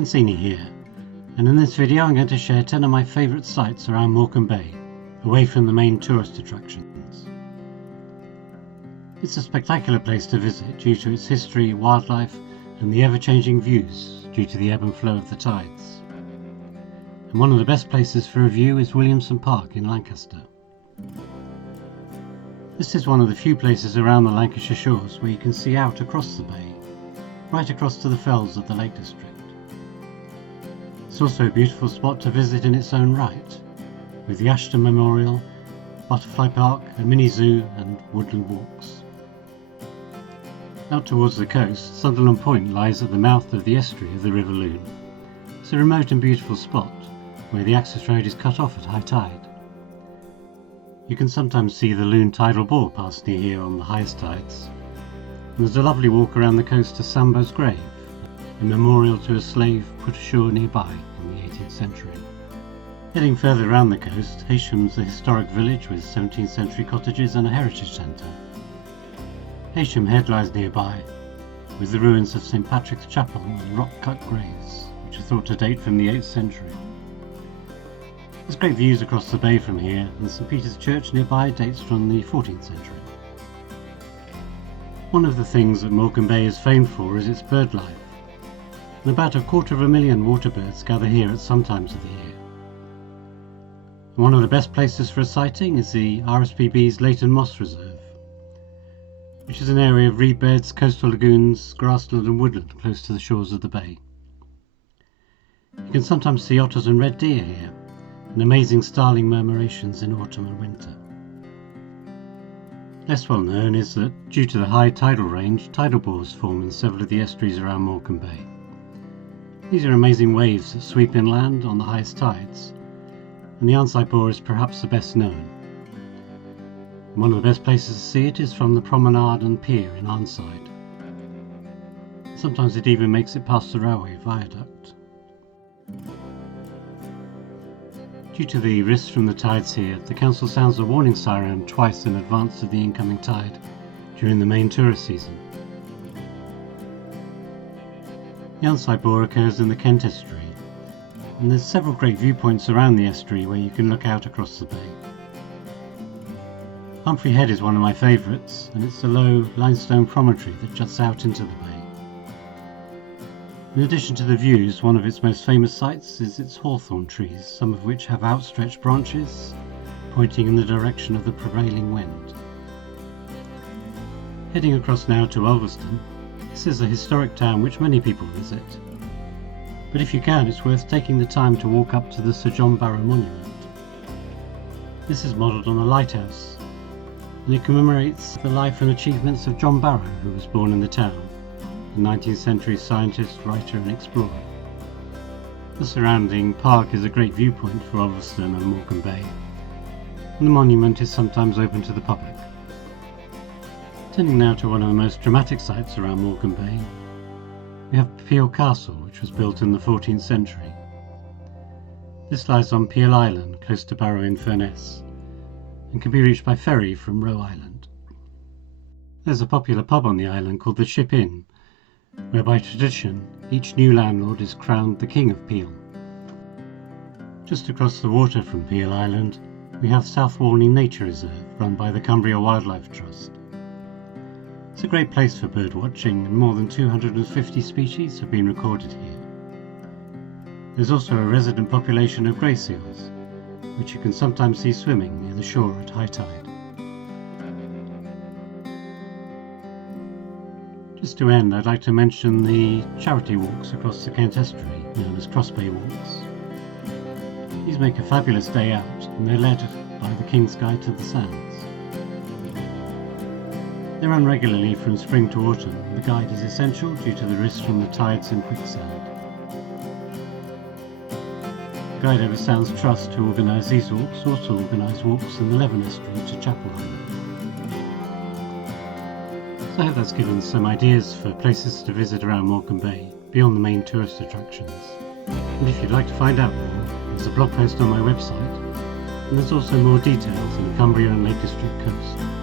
and Scenic here, and in this video I'm going to share 10 of my favourite sites around Morecambe Bay, away from the main tourist attractions. It's a spectacular place to visit due to its history, wildlife and the ever-changing views due to the ebb and flow of the tides. And one of the best places for a view is Williamson Park in Lancaster. This is one of the few places around the Lancashire shores where you can see out across the bay, right across to the fells of the Lake District. It's also a beautiful spot to visit in its own right, with the Ashton Memorial, Butterfly Park, a mini zoo and woodland walks. Out towards the coast, Sunderland Point lies at the mouth of the estuary of the River Lune. It's a remote and beautiful spot where the access road is cut off at high tide. You can sometimes see the Lune Tidal bore pass near here on the highest tides. And there's a lovely walk around the coast to Sambo's grave, a memorial to a slave put ashore nearby in the 18th century. Heading further around the coast, Haysham's a historic village with 17th century cottages and a heritage centre. Haysham Head lies nearby, with the ruins of St Patrick's Chapel and rock-cut graves, which are thought to date from the 8th century. There's great views across the bay from here, and St Peter's Church nearby dates from the 14th century. One of the things that Morecambe Bay is famed for is its bird life, and about 250,000 water birds gather here at some times of the year. And one of the best places for a sighting is the RSPB's Leighton Moss Reserve, which is an area of reed beds, coastal lagoons, grassland and woodland close to the shores of the bay. You can sometimes see otters and red deer here, and amazing starling murmurations in autumn and winter. Less well known is that, due to the high tidal range, tidal bores form in several of the estuaries around Morecambe Bay. These are amazing waves that sweep inland on the highest tides, and the Arnside bore is perhaps the best known. One of the best places to see it is from the promenade and pier in Arnside. Sometimes it even makes it past the railway viaduct. Due to the risks from the tides here, the council sounds a warning siren twice in advance of the incoming tide during the main tourist season. The Arnside bore occurs in the Kent Estuary, and there's several great viewpoints around the estuary where you can look out across the bay. Humphrey Head is one of my favourites, and it's a low limestone promontory that juts out into the bay. In addition to the views, one of its most famous sights is its hawthorn trees, some of which have outstretched branches pointing in the direction of the prevailing wind. Heading across now to Ulverston, this is a historic town which many people visit. But if you can, it's worth taking the time to walk up to the Sir John Barrow Monument. This is modelled on a lighthouse, and it commemorates the life and achievements of John Barrow, who was born in the town, a 19th century scientist, writer and explorer. The surrounding park is a great viewpoint for Ulverston and Morecambe Bay, and the monument is sometimes open to the public. Turning now to one of the most dramatic sites around Morecambe Bay, we have Peel Castle, which was built in the 14th century. This lies on Peel Island, close to Barrow-in-Furness, and can be reached by ferry from Roe Island. There's a popular pub on the island called the Ship Inn, where by tradition each new landlord is crowned the King of Peel. Just across the water from Peel Island we have South Walney Nature Reserve, run by the Cumbria Wildlife Trust. It's a great place for bird watching, and more than 250 species have been recorded here. There's also a resident population of grey seals, which you can sometimes see swimming near the shore at high tide. Just to end, I'd like to mention the charity walks across the Kent Estuary, known as Cross Bay Walks. These make a fabulous day out, and they're led by the King's Guide to the Sands. They run regularly from spring to autumn, and the guide is essential due to the risks from the tides and quicksand. The Guide over Sands Trust, who organise these walks, also organise walks in the Leven Estuary to Chapel Island. So I hope that's given some ideas for places to visit around Morecambe Bay, beyond the main tourist attractions. And if you'd like to find out more, there's a blog post on my website, and there's also more details on the Cumbria and Lake District coast.